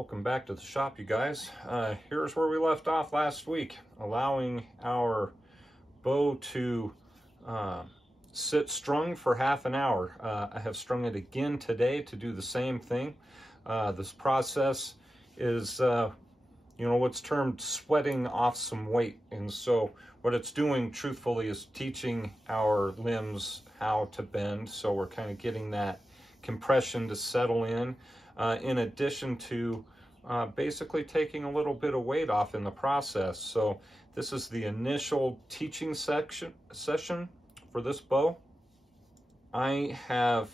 Welcome back to the shop, you guys. Here's where we left off last week, allowing our bow to sit strung for half an hour. I have strung it again today to do the same thing. This process is, what's termed sweating off some weight. And so what it's doing, truthfully, is teaching our limbs how to bend. So we're kind of getting that compression to settle in addition to basically taking a little bit of weight off in the process. So this is the initial teaching session for this bow. I have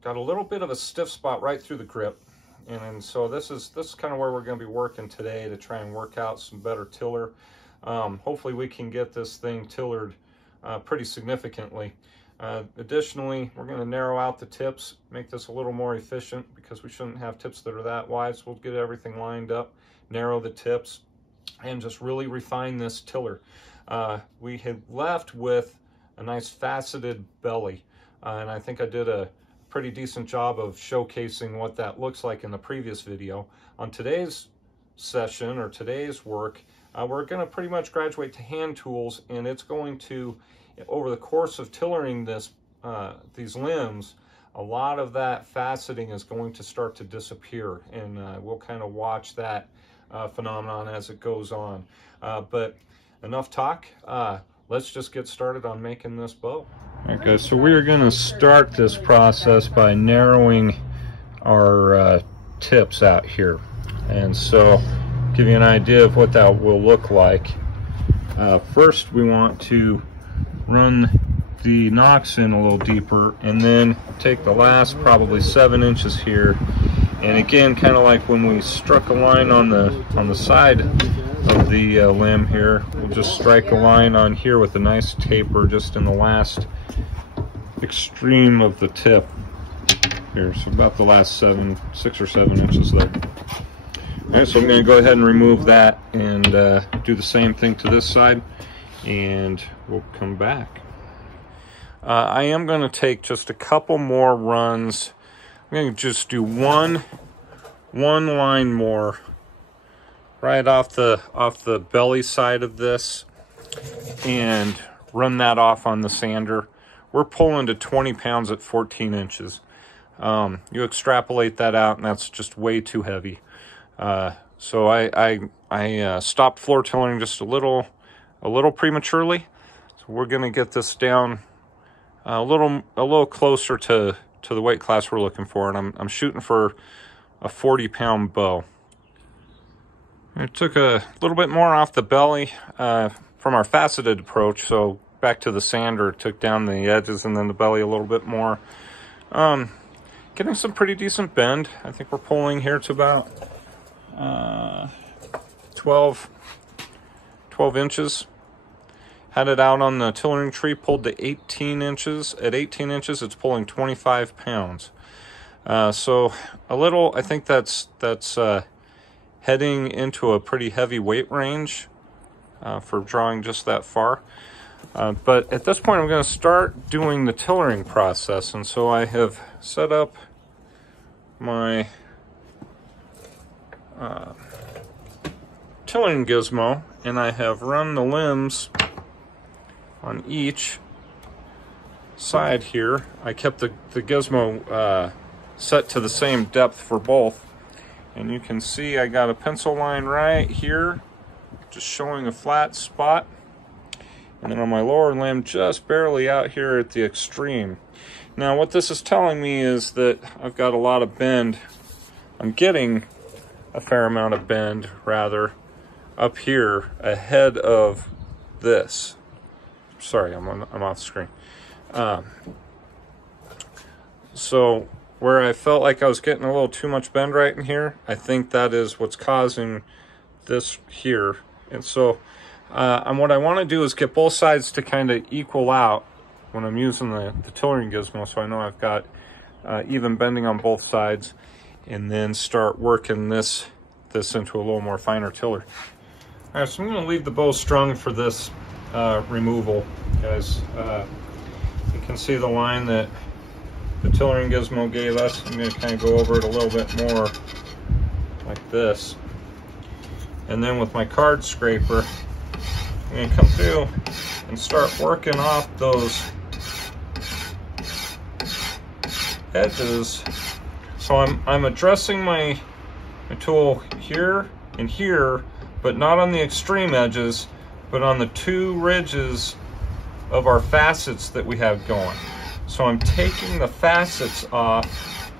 got a little bit of a stiff spot right through the grip, and so this is kind of where we're going to be working today to try and work out some better tiller. Hopefully we can get this thing tillered pretty significantly. Additionally, we're going to narrow out the tips, make this a little more efficient because we shouldn't have tips that are that wide. So we'll get everything lined up, narrow the tips, and just really refine this tiller. We had left with a nice faceted belly, and I think I did a pretty decent job of showcasing what that looks like in the previous video. On today's session, or today's work, we're going to pretty much graduate to hand tools, and it's going to, over the course of tillering these limbs, a lot of that faceting is going to start to disappear, and we'll kind of watch that phenomenon as it goes on. But enough talk. Let's just get started on making this bow. All right, guys, so we are going to start this process by narrowing our tips out here. And so, give you an idea of what that will look like. First, we want to run the nocks in a little deeper, and then take the last probably 7 inches here, and again, kind of like when we struck a line on the side of the limb here, we'll just strike a line on here with a nice taper just in the last extreme of the tip here, so about the last 6 or 7 inches there. Okay, so I'm going to go ahead and remove that and do the same thing to this side, and we'll come back. I am going to take just a couple more runs. I'm going to just do one line more right off the belly side of this, and run that off on the sander. We're pulling to 20 pounds at 14 inches. You extrapolate that out, and that's just way too heavy. So I stopped floor tilling just a little prematurely. So we're going to get this down a little closer to the weight class we're looking for, and I'm shooting for a 40-pound bow. It took a little bit more off the belly from our faceted approach, so back to the sander, took down the edges and then the belly a little bit more. Getting some pretty decent bend. I think we're pulling here to about 12 inches. Had it out on the tillering tree, pulled to 18 inches. At 18 inches, it's pulling 25 pounds. So a little, I think that's heading into a pretty heavy weight range for drawing just that far. But at this point, I'm going to start doing the tillering process. And so I have set up my tillering gizmo, and I have run the limbs on each side here. I kept the gizmo set to the same depth for both, and you can see I got a pencil line right here just showing a flat spot, and then on my lower limb just barely out here at the extreme. Now what this is telling me is that I've got a lot of bend. I'm getting a fair amount of bend rather up here ahead of this. Sorry, I'm off the screen. So where I felt like I was getting a little too much bend right in here, I think that is what's causing this here. And so what I want to do is get both sides to kind of equal out when I'm using the tillering gizmo, so I know I've got even bending on both sides, and then start working this into a little more finer tiller. All right, so I'm going to leave the bow strung for this removal, guys. You can see the line that the tillering gizmo gave us. I'm going to kind of go over it a little bit more like this. And then with my card scraper, I'm going to come through and start working off those edges. So I'm addressing my tool here and here, but not on the extreme edges, but on the two ridges of our facets that we have going. So I'm taking the facets off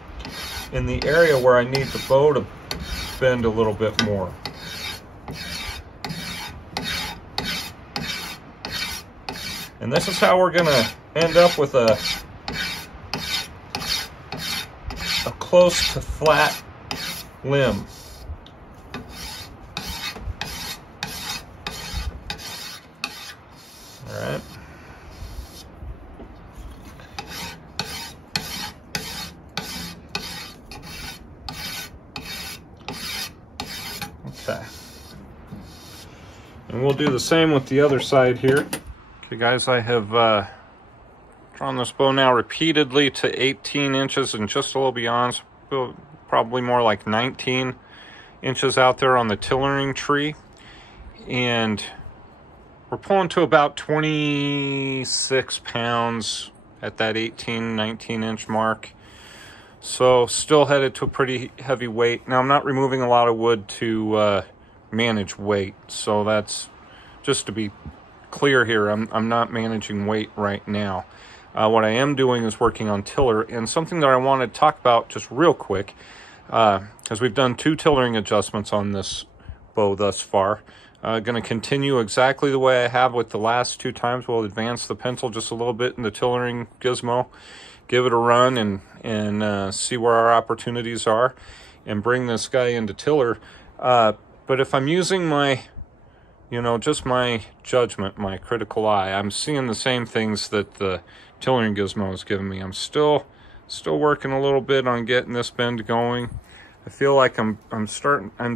in the area where I need the bow to bend a little bit more. And this is how we're gonna end up with a close to flat limb. All right. Okay. And we'll do the same with the other side here. Okay guys, I have drawn this bow now repeatedly to 18 inches and just a little beyond, so probably more like 19 inches out there on the tillering tree. And we're pulling to about 26 pounds at that 18, 19 inch mark. So still headed to a pretty heavy weight. Now I'm not removing a lot of wood to manage weight. So that's just to be clear here. I'm not managing weight right now. What I am doing is working on tiller, and something that I want to talk about just real quick, because we've done 2 tillering adjustments on this bow thus far. Going to continue exactly the way I have with the last 2 times. We'll advance the pencil just a little bit in the tillering gizmo, give it a run, and see where our opportunities are, and bring this guy into tiller. But if I'm using my, just my judgment, my critical eye, I'm seeing the same things that the tillering gizmo is giving me. I'm still working a little bit on getting this bend going. I feel like I'm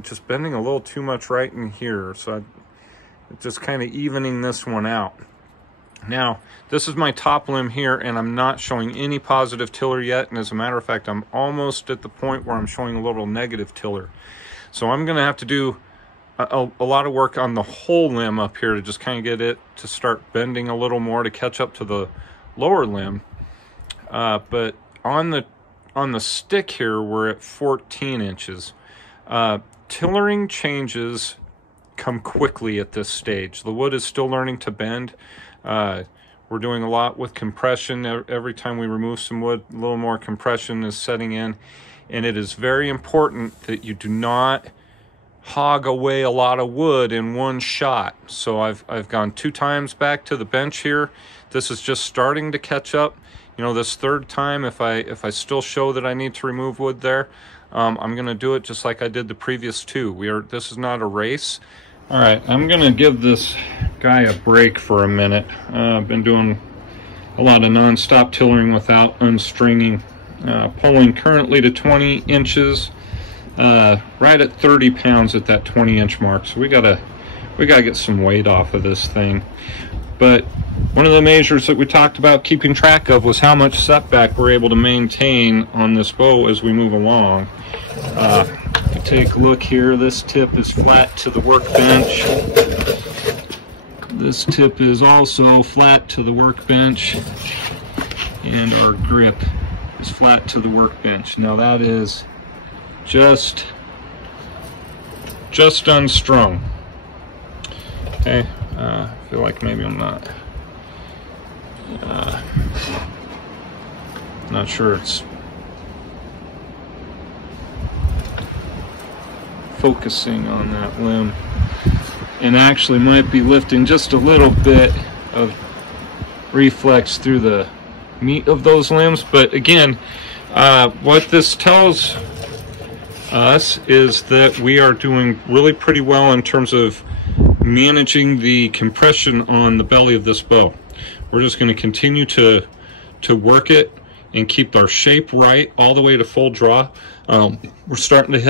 just bending a little too much right in here, so I'm just kind of evening this one out. Now, this is my top limb here, and I'm not showing any positive tiller yet, and as a matter of fact, I'm almost at the point where I'm showing a little negative tiller. So I'm going to have to do a lot of work on the whole limb up here to just kind of get it to start bending a little more to catch up to the lower limb. But on the stick here, we're at 14 inches. Tillering changes come quickly at this stage. The wood is still learning to bend. We're doing a lot with compression. Every time we remove some wood, a little more compression is setting in. And it is very important that you do not hog away a lot of wood in one shot. So I've gone 2 times back to the bench here. This is just starting to catch up. This 3rd time, if I still show that I need to remove wood there, I'm going to do it just like I did the previous 2. This is not a race. All right, I'm going to give this guy a break for a minute. I've been doing a lot of non-stop tillering without unstringing. Pulling currently to 20 inches. Right at 30 pounds at that 20-inch mark. So we gotta get some weight off of this thing. But one of the measures that we talked about keeping track of was how much setback we're able to maintain on this bow as we move along. If you take a look here, this tip is flat to the workbench. This tip is also flat to the workbench, and our grip is flat to the workbench. Now that is just unstrung. Okay, I feel like maybe I'm not sure it's focusing on that limb, and actually might be lifting just a little bit of reflex through the meat of those limbs. But again, what this tells us is that we are doing really pretty well in terms of managing the compression on the belly of this bow. We're just going to continue to work it and keep our shape right all the way to full draw. We're starting to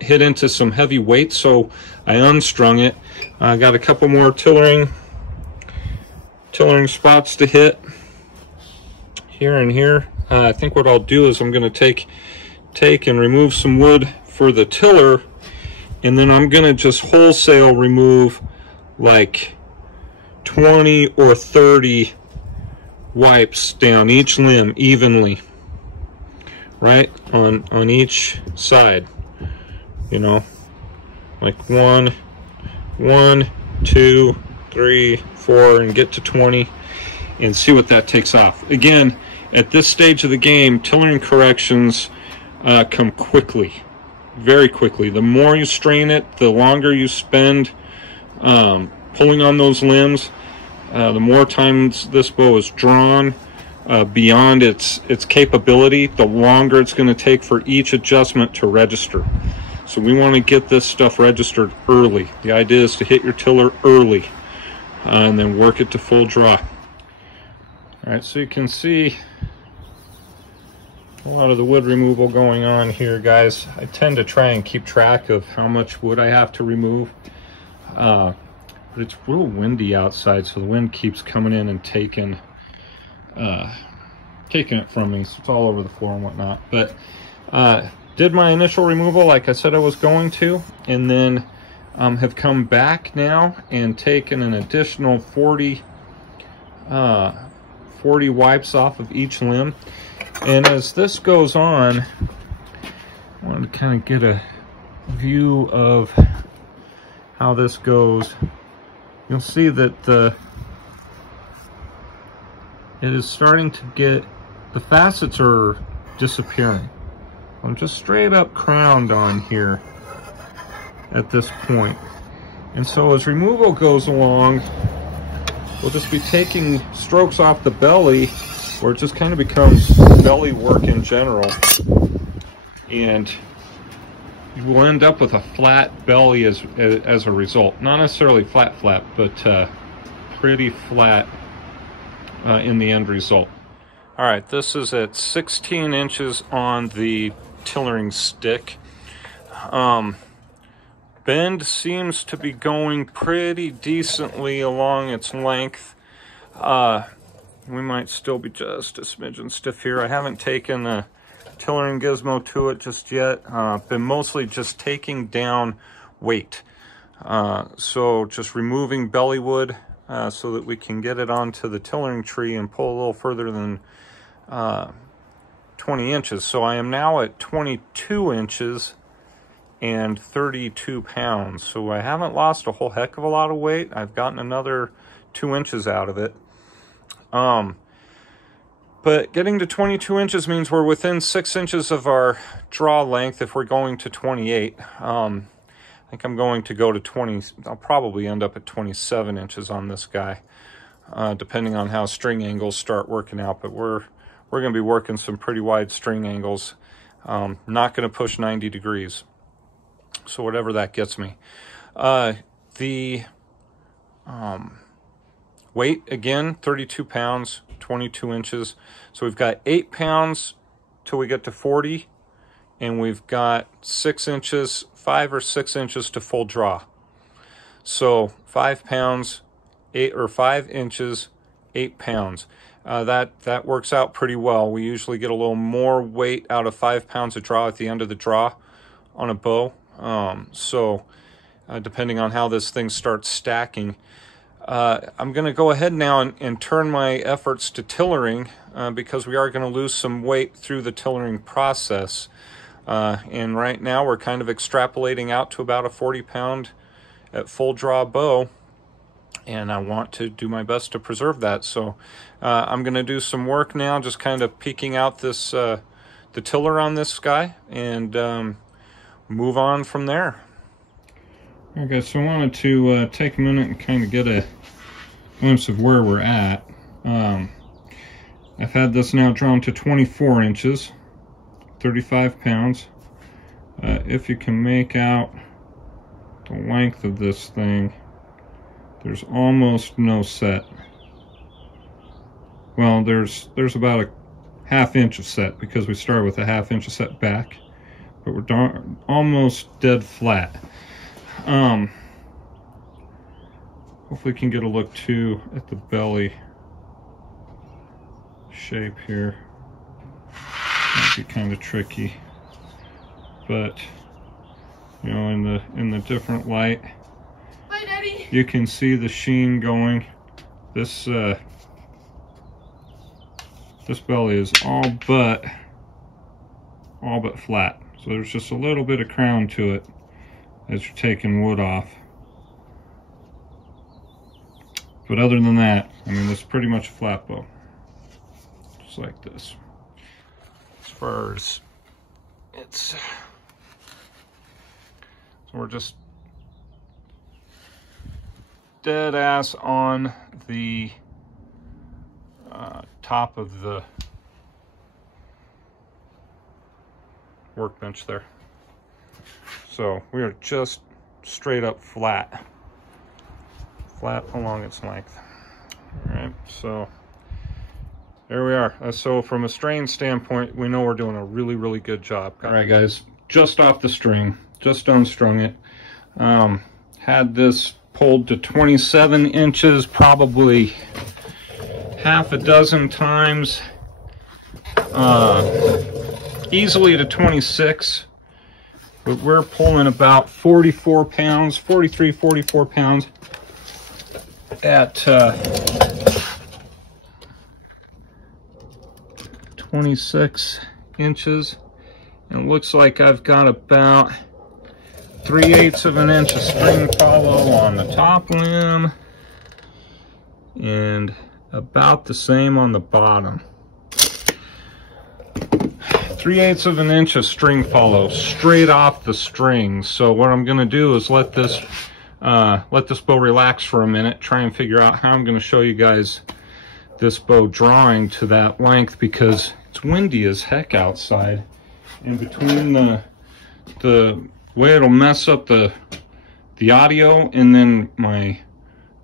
hit into some heavy weight, so I unstrung it. I got a couple more tillering spots to hit here and here. I think what I'll do is I'm going to take and remove some wood for the tiller And then I'm gonna just wholesale remove like 20 or 30 wipes down each limb evenly, right on each side, you know, like 1, 2, 3, 4, and get to 20 and see what that takes off. Again, at this stage of the game, tillering corrections come quickly, very quickly. The more you strain it, the longer you spend pulling on those limbs, the more times this bow is drawn beyond its capability, the longer it's going to take for each adjustment to register. So we want to get this stuff registered early. The idea is to hit your tiller early and then work it to full draw. All right, so you can see a lot of the wood removal going on here, guys. I tend to try and keep track of how much wood I have to remove. But it's real windy outside, so the wind keeps coming in and taking it from me, so it's all over the floor and whatnot. But did my initial removal like I said I was going to, and then have come back now and taken an additional 40 wipes off of each limb. And as this goes on, I wanted to kind of get a view of how this goes. You'll see that it is starting to get, the facets are disappearing. I'm just straight up crowned on here at this point. And so as removal goes along, we'll just be taking strokes off the belly, where it just kind of becomes belly work in general. And you will end up with a flat belly as a result. Not necessarily flat, but pretty flat in the end result. All right, this is at 16 inches on the tillering stick. Bend seems to be going pretty decently along its length. We might still be just a smidgen stiff here. I haven't taken a tillering gizmo to it just yet. Been mostly just taking down weight. So just removing belly wood so that we can get it onto the tillering tree and pull a little further than 20 inches. So I am now at 22 inches and 32 pounds. So I haven't lost a whole heck of a lot of weight. I've gotten another 2 inches out of it. But getting to 22 inches means we're within 6 inches of our draw length if we're going to 28. I think I'm going to go to 20. I'll probably end up at 27 inches on this guy, depending on how string angles start working out. But we're going to be working some pretty wide string angles. Not going to push 90 degrees. So whatever that gets me. The weight, again, 32 pounds, 22 inches. So we've got 8 pounds till we get to 40, and we've got 6 inches, 5 or 6 inches to full draw. So 5 pounds, 5 inches, 8 pounds. That works out pretty well. We usually get a little more weight out of 5 pounds of draw at the end of the draw on a bow. Depending on how this thing starts stacking, I'm going to go ahead now and turn my efforts to tillering because we are going to lose some weight through the tillering process. And right now we're kind of extrapolating out to about a 40 pound at full draw bow, and I want to do my best to preserve that. So I'm going to do some work now, just kind of peeking out this the tiller on this guy, and move on from there. Okay, so I wanted to take a minute and kind of get a glimpse of where we're at. I've had this now drawn to 24 inches, 35 pounds. If you can make out the length of this thing, there's almost no set. Well, there's about a ½ inch of set because we started with a ½ inch of set back, but we're almost dead flat. Hopefully we can get a look too at the belly shape here. Might be kind of tricky, but You know, in the different light. Bye, Daddy. You can see the sheen going. This this belly is all but flat. So there's just a little bit of crown to it as you're taking wood off. But other than that, I mean, it's pretty much a flat bow. Just like this. As far as it's, so we're just dead ass on the top of the workbench there. So we are just straight up flat along its length. All right, so there we are. So from a strain standpoint, we know we're doing a really, really good job. All right, guys, just off the string, just unstrung it. Had this pulled to 27 inches, probably half a dozen times, easily to 26, but we're pulling about 44 pounds, 43, 44 pounds at 26 inches. And it looks like I've got about 3/8 of an inch of string follow on the top limb and about the same on the bottom. 3/8 of an inch of string follow straight off the string. So what I'm going to do is let this bow relax for a minute, try and figure out how I'm going to show you guys this bow drawing to that length, because it's windy as heck outside. And between the way it'll mess up the audio, and then my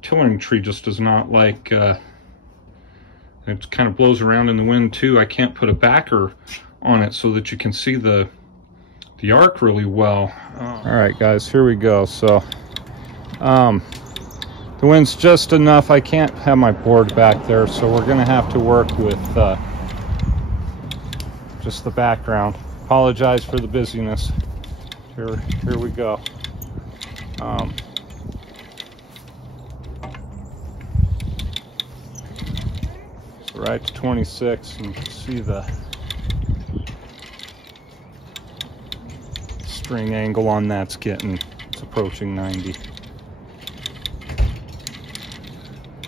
tillering tree just does not like, it kind of blows around in the wind too. I can't put a backer on it so that you can see the arc really well. All right, guys, here we go. So the wind's just enough. I can't have my board back there, so we're gonna have to work with just the background. Apologize for the busyness. Here we go. So right to 26, and you can see the string angle on that's it's approaching 90.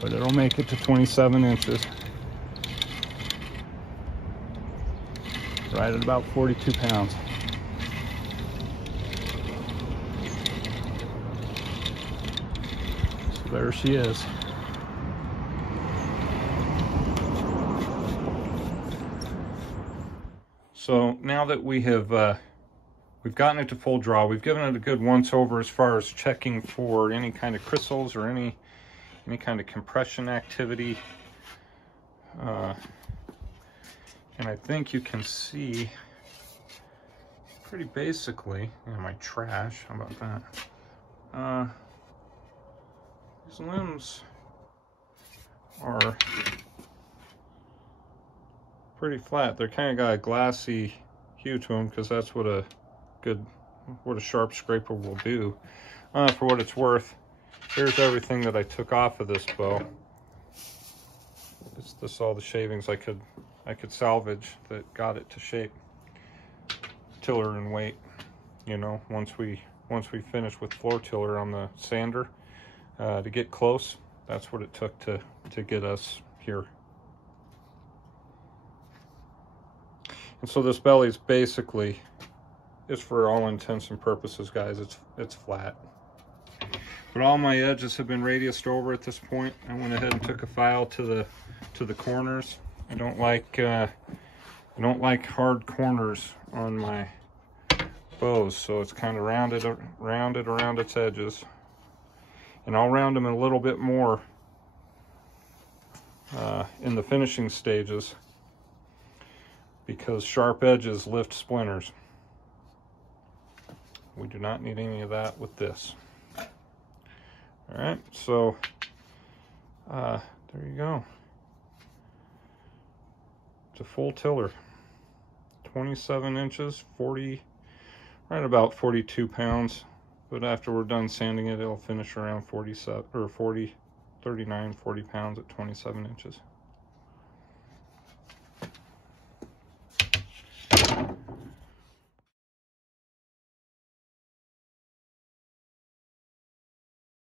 But it'll make it to 27 inches. Right at about 42 pounds. So there she is. So now that we have we've gotten it to full draw, we've given it a good once over as far as checking for any kind of crystals or any kind of compression activity. And I think you can see pretty basically, my trash, how about that? These limbs are pretty flat. They're kind of got a glassy hue to them, because that's what a sharp scraper will do. For what it's worth, here's everything that I took off of this bow. This all the shavings I could salvage that got it to shape, tiller and weight. You know, once we finish with floor tiller on the sander, to get close, that's what it took to get us here. And so this belly is basically, just for all intents and purposes, guys, it's flat. But all my edges have been radiused over at this point. I went ahead and took a file to the corners. I don't like hard corners on my bows, so it's kind of rounded around its edges. And I'll round them a little bit more in the finishing stages, because sharp edges lift splinters. We do not need any of that with this. All right, so there you go. It's a full tiller, 27 inches, 40, right about 42 pounds. But after we're done sanding it, it'll finish around 47 or 40, 39, 40 pounds at 27 inches.